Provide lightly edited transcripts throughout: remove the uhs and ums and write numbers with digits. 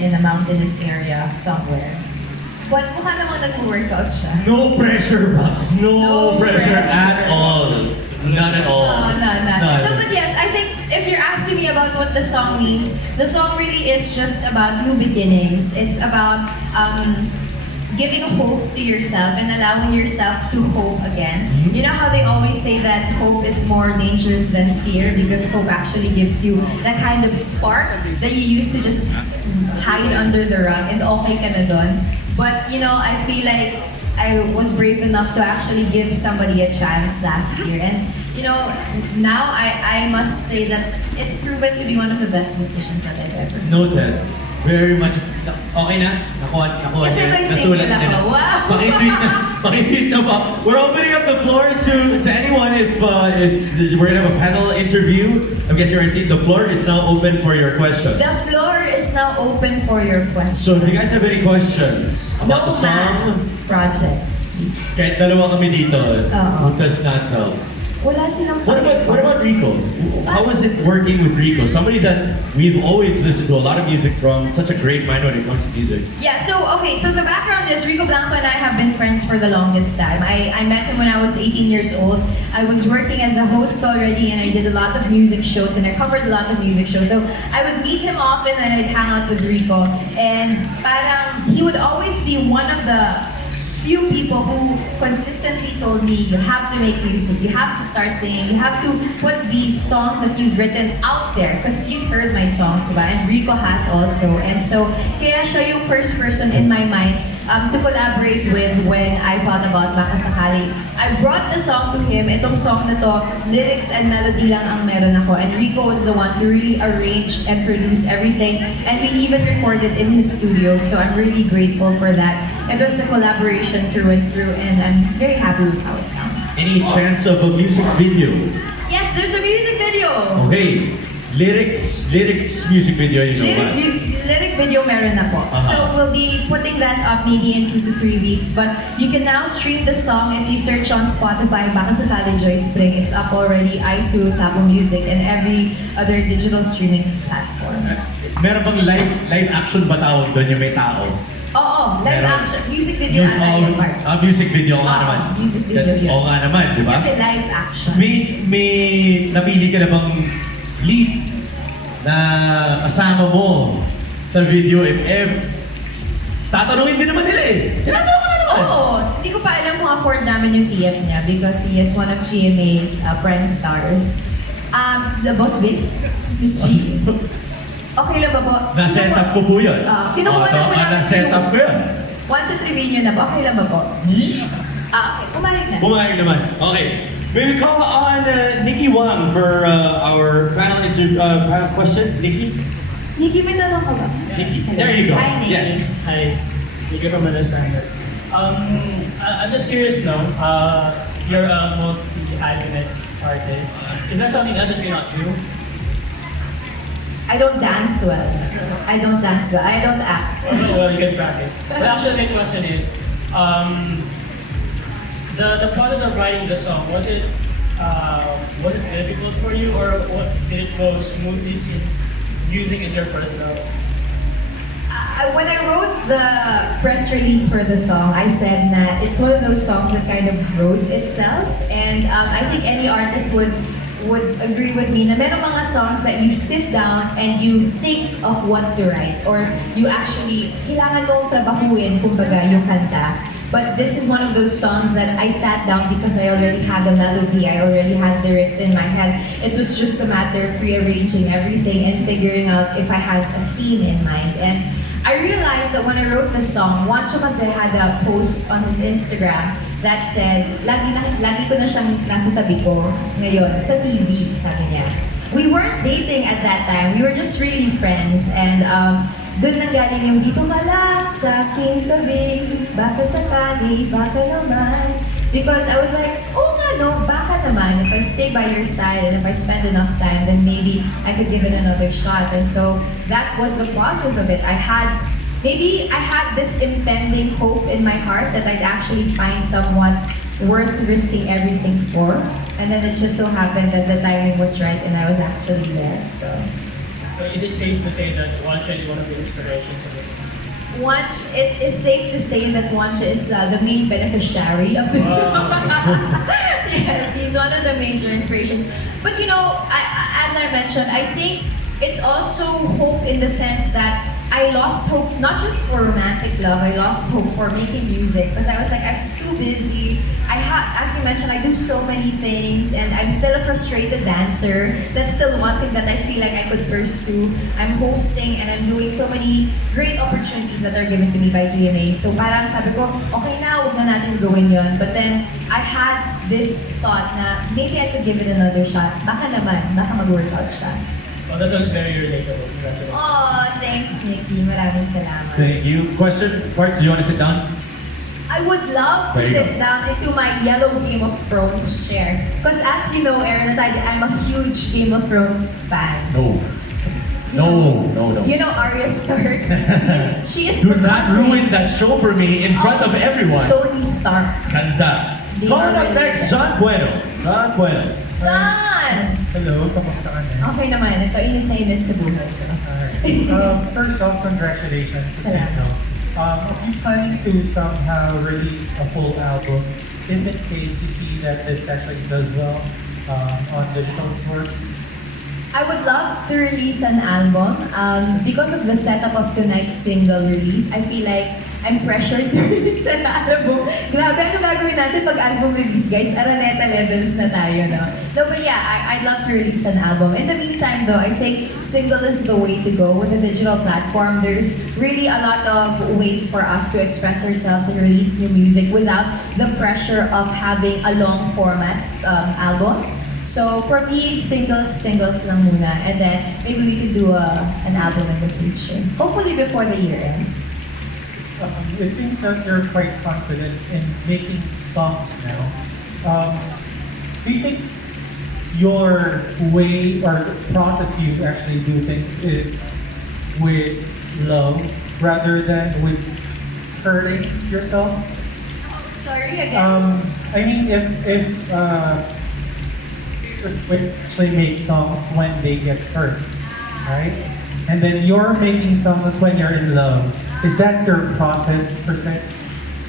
in a mountainous area somewhere. But mukha namang nag-workout siya. No pressure, Pops. No pressure at all. None at all. None. No, but yes, I think if you're asking me about what the song means, the song really is just about new beginnings. It's about giving hope to yourself and allowing yourself to hope again. You know how they always say that hope is more dangerous than fear because hope actually gives you that kind of spark that you used to just hide under the rug and okay ka na dun. But you know, I feel like I was brave enough to actually give somebody a chance last year. And you know, now I must say that it's proven to be one of the best decisions that I've ever made. Noted. Very much. Okay na? Nakuha Kasi niya. may single ako. Wow! Pakitweet na ba? We're opening up the floor to anyone if we're gonna have a panel interview. I guess you're seeing the floor is now open for your questions. The floor is now open for your questions. So if you guys have any questions about the song, projects, please. kahit dalawa kami dito, who does not know? Wala silang What about Rico? How is it working with Rico? Somebody that we've always listened to a lot of music from, such a great mind when it comes to music. Yeah, so the background is Rico Blanco and I have been friends for the longest time. I met him when I was 18 years old. I was working as a host already and I did a lot of music shows and I covered a lot of music shows. So I would meet him often and I'd hang out with Rico. And parang he would always be one of the few people who consistently told me, you have to make music, you have to start singing, you have to put these songs that you've written out there because you've heard my songs, diba? And Rico has also. And so, kaya siya yung first person in my mind to collaborate with when I thought about Baka Sakali. I brought the song to him. Itong song na to, lyrics and melody lang ang meron ako. And Rico was the one to really arrange and produce everything. And we even recorded in his studio. So I'm really grateful for that. It was a collaboration through and through, and I'm very happy with how it sounds. Any chance of a music video? Yes, there's a music video! Okay. Lyrics, music video, you know what? Lyric video meron na po. So we'll be putting that up maybe in 2 to 3 weeks. But you can now stream the song if you search on Spotify, Baka Sakali Joyce Pring. It's up already, iTunes, Apple Music, and every other digital streaming platform. Meron bang live action ba tawag doon yung may tao? Oo, live action. Music video ata yung parts. Music video nga naman. Music video yun. Oo nga naman, di ba? Kasi live action. May napili ka na bang lead na kasama mo sa video if ever? Tatanungin din naman nila eh. Tinatanong ka na naman. Oo. Hindi ko pa alam kung afford namin yung TF niya because he is one of GMA's prime stars. The boss bit, Miss G. Okay lang ba po? Na-set up ko po yun. Kinukuha na po namin na-set up ko yun. Juancho Trivino na po. Okay lang ba po? Okay. Pumayag na. Pumayag naman. Okay. May we call on Nikki Wang for our panel question? Nikki? Nikki, may tanong ka ba? Nikki. There you go. Hi, Nikki. Yes. Hi, Nikki from Manila Standard. I'm just curious now, you're a multi-talented artist. Is there something else that you cannot do? I don't dance well. I don't act. Well, you can practice. But actually, my question is, the process of writing the song, was it difficult for you, or did it go smoothly since music is your personal? When I wrote the press release for the song, I said that it's one of those songs that kind of wrote itself, and I think any artist would agree with me na meron mga songs that you sit down and you think of what to write, or you actually kailangan mong trabahuin kumbaga yung kanta. But this is one of those songs that I sat down because I already had the melody, I already had lyrics in my head. It was just a matter of rearranging everything and figuring out if I had a theme in mind. And I realized that when I wrote the song, Juancho kasi had a post on his Instagram that said, lagi ko na siyang nasa tabi ko ngayon sa TV, sabi niya. We weren't dating at that time, we were just really friends, and doon nanggaling yung dito ka lang sa aking tabi, baka sakali, baka naman. Because I was like, oh nga no, baka naman, if I stay by your side and if I spend enough time, then maybe I could give it another shot. And so that was the process of it. I had this impending hope in my heart that I'd actually find someone worth risking everything for. And then it just so happened that the timing was right and I was actually there, so. So is it safe to say that Juancho is one of the inspirations of it? It is safe to say that Juancho is the main beneficiary of this song. Yes, he's one of the major inspirations. But you know, as I mentioned, I think it's also hope in the sense that I lost hope, not just for romantic love, I lost hope for making music because I was like, I'm too busy. As you mentioned, I do so many things and I'm still a frustrated dancer. That's still one thing that I feel like I could pursue. I'm hosting and I'm doing so many great opportunities that are given to me by GMA. So parang sabi ko, okay na, huwag na natin gawin yon. But then, I had this thought na maybe I could give it another shot. Baka naman, baka mag-workout siya. Well, that sounds very relatable. Congratulations. Oh, thanks, Nikki. Maraming salamat. Thank you. Question, Quartz, do you want to sit down? I would love to There you sit go. down into my yellow Game of Thrones chair. Because as you know, Aaron, that I'm a huge Game of Thrones fan. No. No. You know Arya Stark? She is Do the not cousin ruin that show for me in front of everyone. Tony Stark. Ganda. They Coming are up next, John Bueno. John Bueno. John! Hello, kamusta ka na? Okay naman, ito init na init sa buhay ko. First off, congratulations to Salamat. Sino. Are you planning to somehow release a full album if in case you see that this actually does well on digital stores? I would love to release an album. Because of the setup of tonight's single release, I feel like I'm pressured to release an album. Grabe, ano gagawin natin pag album release, guys? Araneta levels na tayo, no? No, but yeah, I'd love to release an album. In the meantime, though, I think single is the way to go with a digital platform. There's really a lot of ways for us to express ourselves and release new music without the pressure of having a long format album. So for me, singles lang muna, and then maybe we can do an album in the future. Hopefully before the year ends. It seems that you're quite confident in making songs now. Do you think your way or the process you actually do things is with love rather than with hurting yourself? Sorry again. I mean, if we actually make songs when they get hurt, right? And then you're making songs when you're in love. Is that your process per se?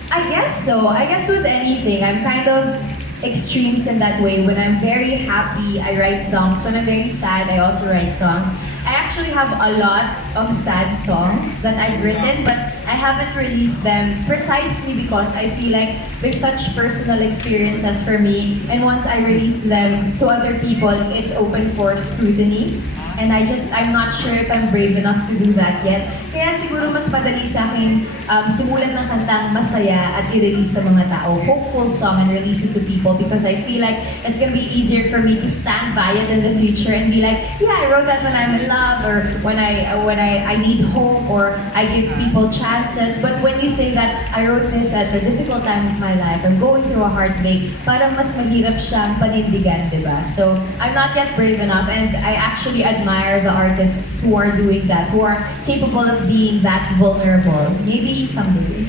I guess so. I guess with anything, I'm kind of extremes in that way. When I'm very happy, I write songs. When I'm very sad, I also write songs. I actually have a lot of sad songs that I've written, but I haven't released them precisely because I feel like they're such personal experiences for me. And once I release them to other people, it's open for scrutiny. And I'm not sure if I'm brave enough to do that yet. Kaya siguro mas madali sa akin sumulat ng kantang masaya at i-release sa mga tao. Hopeful song and release it to people because I feel like it's gonna be easier for me to stand by it in the future and be like, yeah, I wrote that when I'm in love or when I need hope or I give people chances. But when you say that I wrote this at a difficult time of my life, I'm going through a heartbreak, parang mas mahirap siyang panindigan, diba? So I'm not yet brave enough and I actually admire the artists who are doing that, who are capable of being that vulnerable. Maybe someday.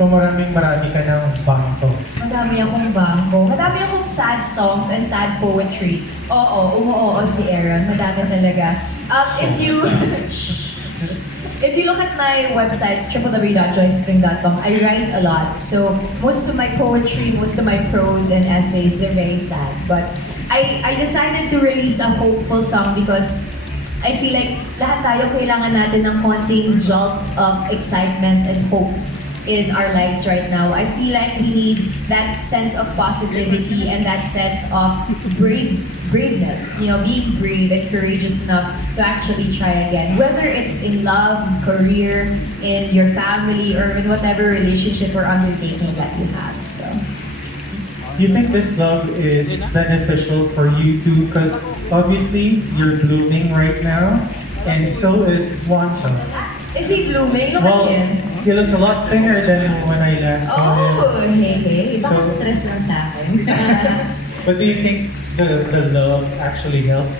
So marami ka ng bangko. Madami akong bangko. Madami akong sad songs and sad poetry. Oo, umuoo si Aaron. Madami talaga. If you look at my website, www.joycepring.com, I write a lot. So most of my poetry, most of my prose and essays, they're very sad. But I decided to release a hopeful song because I feel like lahat tayo kailangan natin ng konting jolt of excitement and hope in our lives right now. I feel like we need that sense of positivity and that sense of braveness, being brave and courageous enough to actually try again. Whether it's in love, career, in your family, or in whatever relationship or undertaking that you have. So. Do you think this love is beneficial for you too? Because obviously you're blooming right now, and so is Juancho. Is he blooming? Look Well, at him. he looks a lot thinner than when I last saw him. Oh, hey. Baka So- stress lang sa akin. But do you think the love actually helped?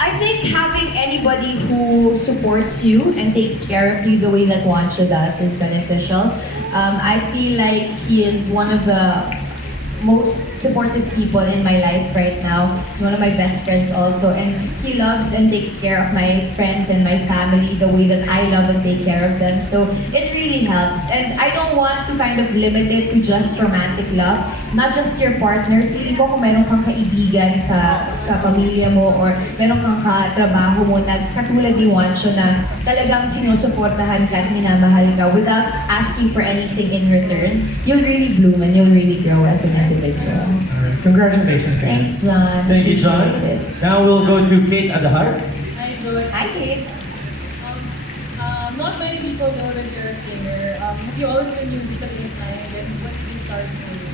I think having anybody who supports you and takes care of you the way that Juancho does is beneficial. I feel like he is one of the most supportive people in my life right now. He's one of my best friends also, and he loves and takes care of my friends and my family the way that I love and take care of them. So it really helps. And I don't want to kind of limit it to just romantic love, not just your partner. Feeling ko kung meron kang kaibigan, kapamilya mo, or meron kang katrabaho mo na katulad ni Juancho na talagang sinusuportahan ka at minamahal ka without asking for anything in return, you'll really bloom and you'll really grow as an individual. Alright, congratulations. Thanks, John. Thank you, John. Appreciate it. Now we'll go to Kate at the heart. Hi, Joy. Hi, Kate. Not many people know that you're a singer. Have you always been musically inclined, and what did you start singing?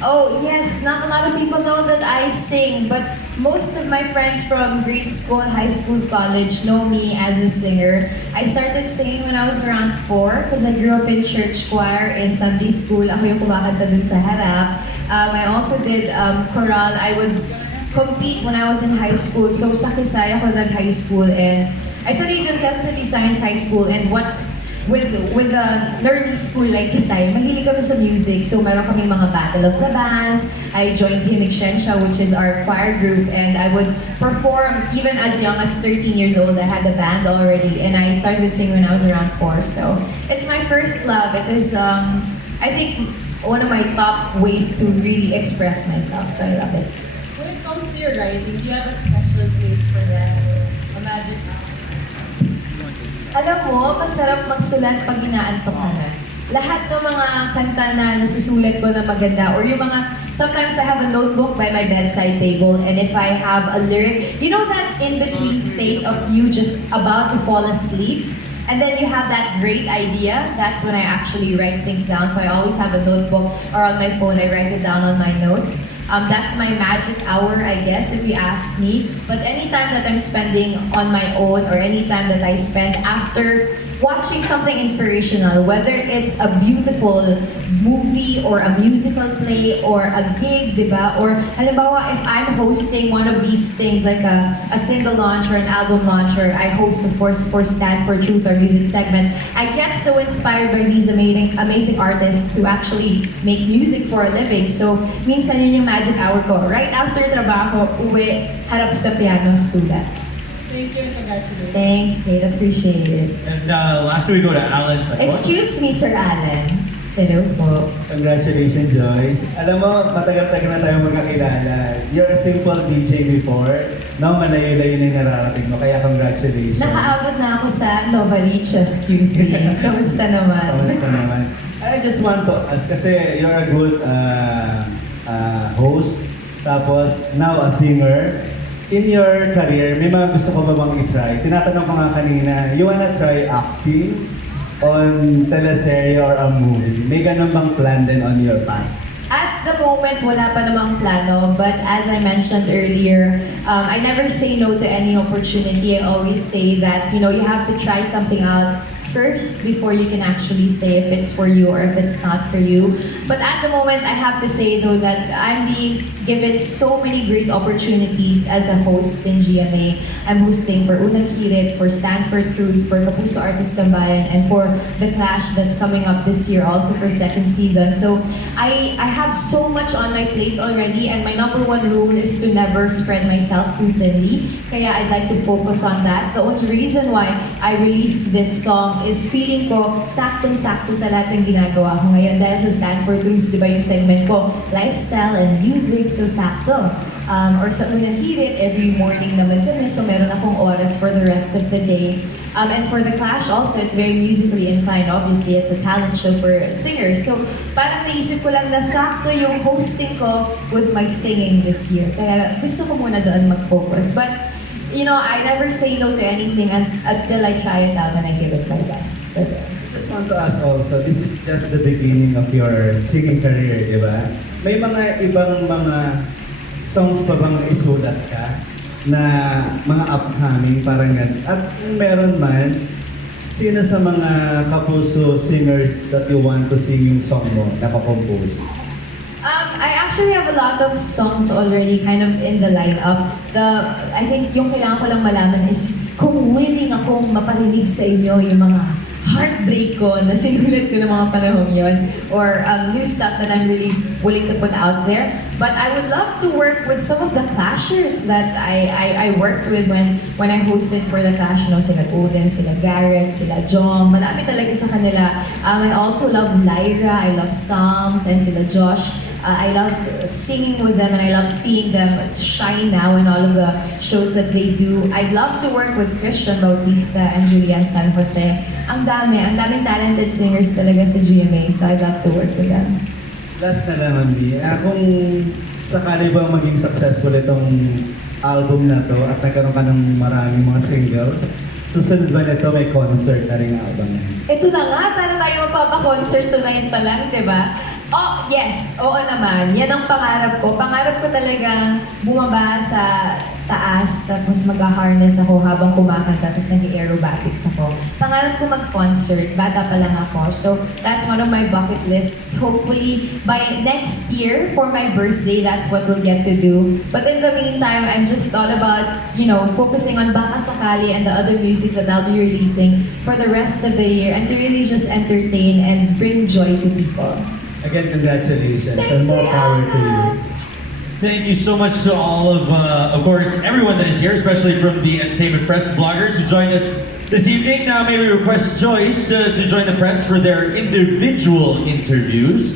Oh, yes. Not a lot of people know that I sing, but most of my friends from grade school, high school, college know me as a singer. I started singing when I was around 4 because I grew up in church choir in Sunday school. Ako yung kumakanta dun sa harap. I also did choral. I would compete when I was in high school. So sa Kisay ako nag-high school, and I studied in Catholic Science High School, and with a learning school like Kisay, mahilig kami sa music. So meron kami mga battle of the bands. I joined Himig Shensha, which is our choir group, and I would perform even as young as 13 years old. I had a band already, and I started singing when I was around 4. So it's my first love. It is, I think, one of my top ways to really express myself. So I love it. When it comes to your writing, do you have a special place for that? A magic hour? Alam mo, masarap magsulat pag inaantok ka na. Lahat ng mga kanta na nasusulat ko na maganda, or yung mga, sometimes I have a notebook by my bedside table, and if I have a lyric, you know that in-between state of you just about to fall asleep, and then you have that great idea, that's when I actually write things down. So I always have a notebook, or on my phone, I write it down on my notes. That's my magic hour, I guess, if you ask me. But anytime that I'm spending on my own, or anytime that I spend after watching something inspirational, whether it's a beautiful movie or a musical play or a gig, diba? Or halimbawa, if I'm hosting one of these things like a single launch or an album launch, or I host, of course, for Stand for Truth, our music segment, I get so inspired by these amazing artists who actually make music for a living. So, minsan yun yung magic hour ko. Right after trabaho, uwi, harap sa piano, sulat. Thank you and congratulations. Thanks, Kate. Appreciate it. And last we go to Alan. Excuse me, Sir Alan. Hello po. Congratulations, Joyce. Alam mo, matagal-tagal na tayo magkakilala. You're a simple DJ before. Now, malayo-layo na yung nararating mo. Kaya congratulations. Nakaabot na ako sa Novaliches QC. Kamusta naman? Kamusta naman? I just want to ask, kasi you're a good host, tapos now a singer. In your career, may mga gusto ko ba bang i-try? Tinatanong ko nga kanina, you wanna try acting on teleserye or a movie? May ganun bang plan din on your part? At the moment, wala pa namang plano. But as I mentioned earlier, I never say no to any opportunity. I always say that, you have to try something out first before you can actually say if it's for you or if it's not for you. But at the moment, I have to say though that I'm being given so many great opportunities as a host in GMA. I'm hosting for Unang Hirit, for Stand for Truth, for Kapuso Artist Tambayan, and for The Clash that's coming up this year also for second season. So I have so much on my plate already, and my number one rule is to never spread myself too thinly. Kaya I'd like to focus on that. The only reason why I released this song is feeling ko saktong-sakto sa lahat ng ginagawa ko ngayon. Dahil sa Stand for Truth, di ba yung segment ko, lifestyle and music, so sakto. Or sa Unang Hirit, every morning naman kami, so meron akong oras for the rest of the day. And for The Clash also, it's very musically inclined. Obviously, it's a talent show for singers. So parang naisip ko lang na sakto yung hosting ko with my singing this year. Kaya gusto ko muna doon mag-focus. But I never say no to anything until I try it out and I give it my best. So, I just want to ask also, this is just the beginning of your singing career, di ba? May mga ibang mga songs pa bang isulat ka na mga upcoming, parang yan? At kung meron man, sino sa mga kapuso singers that you want to sing yung song mo, nakakompose? I actually have a lot of songs already kind of in the lineup. I think yung kailangan ko lang malaman is kung willing akong maparinig sa inyo yung mga heartbreak ko na sinulat ko ng mga panahon yon, or new stuff that I'm really willing to put out there. But I would love to work with some of the Clashers that I worked with when I hosted for the Clash. You know, sila Odin, sila Garrett, sila Jong. Marami talaga sa kanila. I also love Lyra, I love Psalms, and sila Josh. I love singing with them and I love seeing them shine now in all of the shows that they do. I'd love to work with Christian Bautista and Julian San Jose. Ang daming talented singers talaga sa GMA, so I'd love to work with them. Last na lang, Andy. Kung sakali ba maging successful itong album na to at nagkaroon ka ng maraming mga singles, susunod ba nito may concert na rin ang album na yun? Ito na nga, parang tayo magpapa-concert tonight pa lang, di ba? Oh, yes. Oo naman. Yan ang pangarap ko. Pangarap ko talagang bumaba sa taas, tapos mag-harness ako habang kumakanta, tapos nag-aerobatics ako. Pangarap ko mag-concert. Bata pa lang ako. So, that's one of my bucket lists. Hopefully, by next year, for my birthday, that's what we'll get to do. But in the meantime, I'm just all about, you know, focusing on Baka Sakali and the other music that I'll be releasing for the rest of the year and to really just entertain and bring joy to people. Again, congratulations Thanks, and more power to you. Thank you so much to all of course, everyone that is here, especially from the entertainment press and bloggers who joined us this evening. Now, may we request Joyce to join the press for their individual interviews.